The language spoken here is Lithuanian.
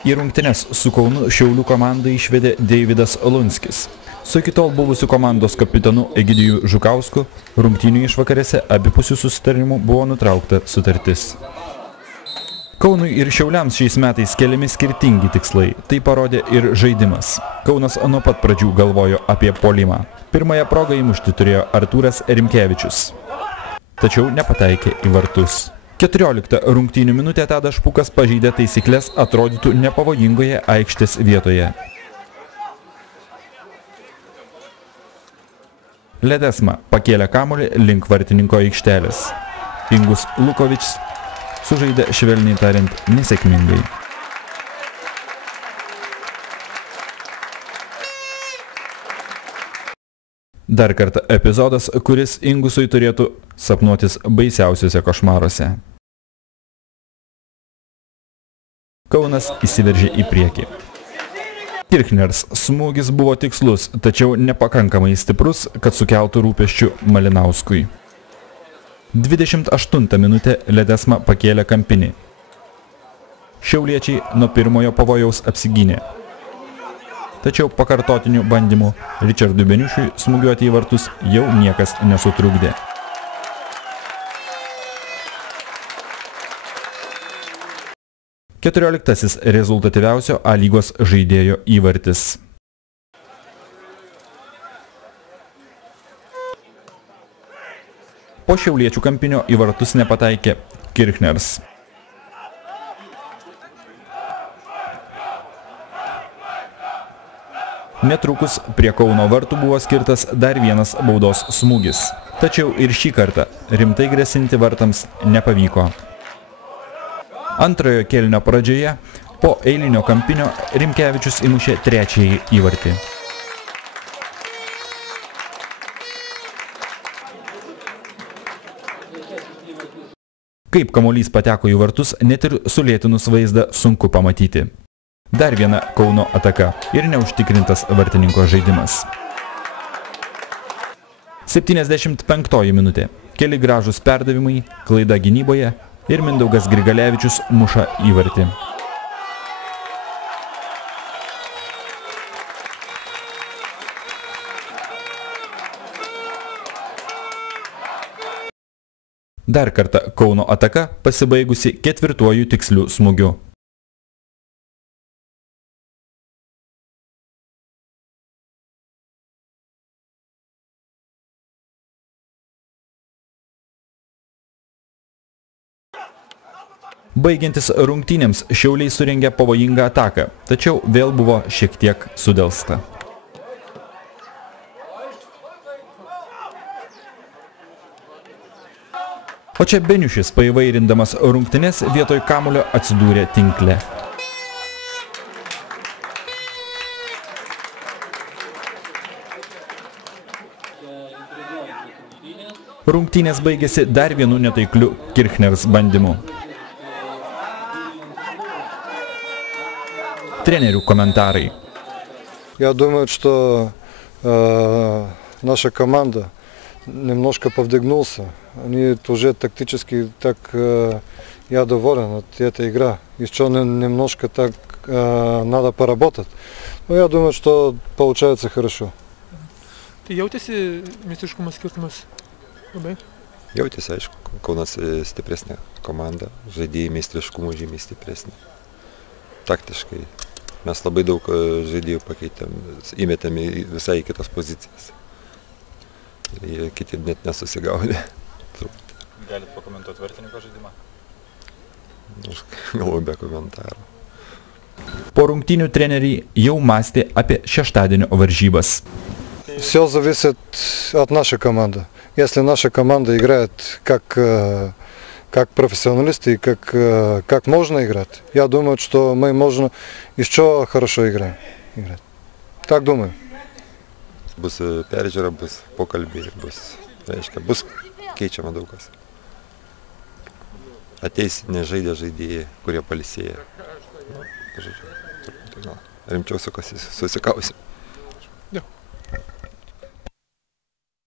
Į rungtynes su Kaunu Šiaulių komandą išvedė Deividas Lunskis. Su iki tol buvusiu komandos kapitonu Egidiju Žukausku rungtynių išvakarėse abipusių susitarimų buvo nutraukta sutartis. Kaunui ir Šiauliams šiais metais keliami skirtingi tikslai. Tai parodė ir žaidimas. Kaunas nuo pat pradžių galvojo apie puolimą. Pirmąją progą įmušti turėjo Artūras Rimkevičius. Tačiau nepataikė į vartus. 14 rungtynių minutę Tadas Špukas pažeidė taisyklės atrodytų nepavojingoje aikštės vietoje. Ledesma pakėlė kamuolį link vartininko aikštelės. Ingus Lukovičius sužaidė švelniai tariant nesėkmingai. Dar kartą epizodas, kuris Ingusui turėtų sapnuotis baisiausiuose košmaruose. Kaunas įsiveržė į priekį. Kirchners smūgis buvo tikslus, tačiau nepakankamai stiprus, kad sukeltų rūpesčių Malinauskui. 28 minutę Ledesma pakėlė kampinį. Šiauliečiai nuo pirmojo pavojaus apsigynė. Tačiau pakartotinių bandymų Ričardui Beniušiui smūgiuoti į vartus jau niekas nesutrukdė. Keturioliktasis rezultatyviausio A lygos žaidėjo įvartis. Po šiauliečių kampinio į vartus nepataikė Kirchners. Netrukus prie Kauno vartų buvo skirtas dar vienas baudos smūgis. Tačiau ir šį kartą rimtai grasinti vartams nepavyko. Antrojo kėlinio pradžioje po eilinio kampinio Rimkevičius įmušė trečiąjį įvartį. Kaip kamuolys pateko į vartus, net ir sulėtinus vaizdą sunku pamatyti. Dar viena Kauno ataka ir neužtikrintas vartininko žaidimas. 75 minutė. Keli gražūs perdavimai, klaida gynyboje ir Mindaugas Grigalevičius muša įvartį. Dar kartą Kauno ataka pasibaigusi ketvirtuoju tiksliu smūgiu. Baigiantis rungtynėms Šiauliai surengė pavojingą ataką, tačiau vėl buvo šiek tiek sudelsta. O čia Beniušis, paįvairindamas rungtynes, vietoj kamuolio atsidūrė tinkle. Rungtynės baigėsi dar vienu netaikliu Kirchners bandymu. Тренеру комментарий. Я думаю, что наша команда немножко повдвигнулся. Они уже тактически так, я доволен от этой игры. Еще немножко так надо поработать. Но я думаю, что получается хорошо. Tai jautėsi meistriškumo skirtumas labai? Jautėsi, aišku, Kaunas stipresnė komanda, žaidėjai meistriškumo žymiai stipresnė. Taktiškai mes labai daug žaidėjų pakeitėm, įmetėm visai į kitas pozicijas. Jie kiti net nesusigaudė. Galit pakomentuoti vartininko žaidimą? Aš galvoju be komentarų. Po rungtynių treneriai jau mąstė apie šeštadienio varžybas. Все зависит от нашей команды. Если наша команда играет как профессионалисты, как можно играть, я думаю, что мы можно еще хорошо играть. Так думаю. Bus peržiūra, bus pokalbiai, bus keičiama daug kas. Ateis nežaidę žaidėjai, kurie pailsėję. Rimčiau susikausim.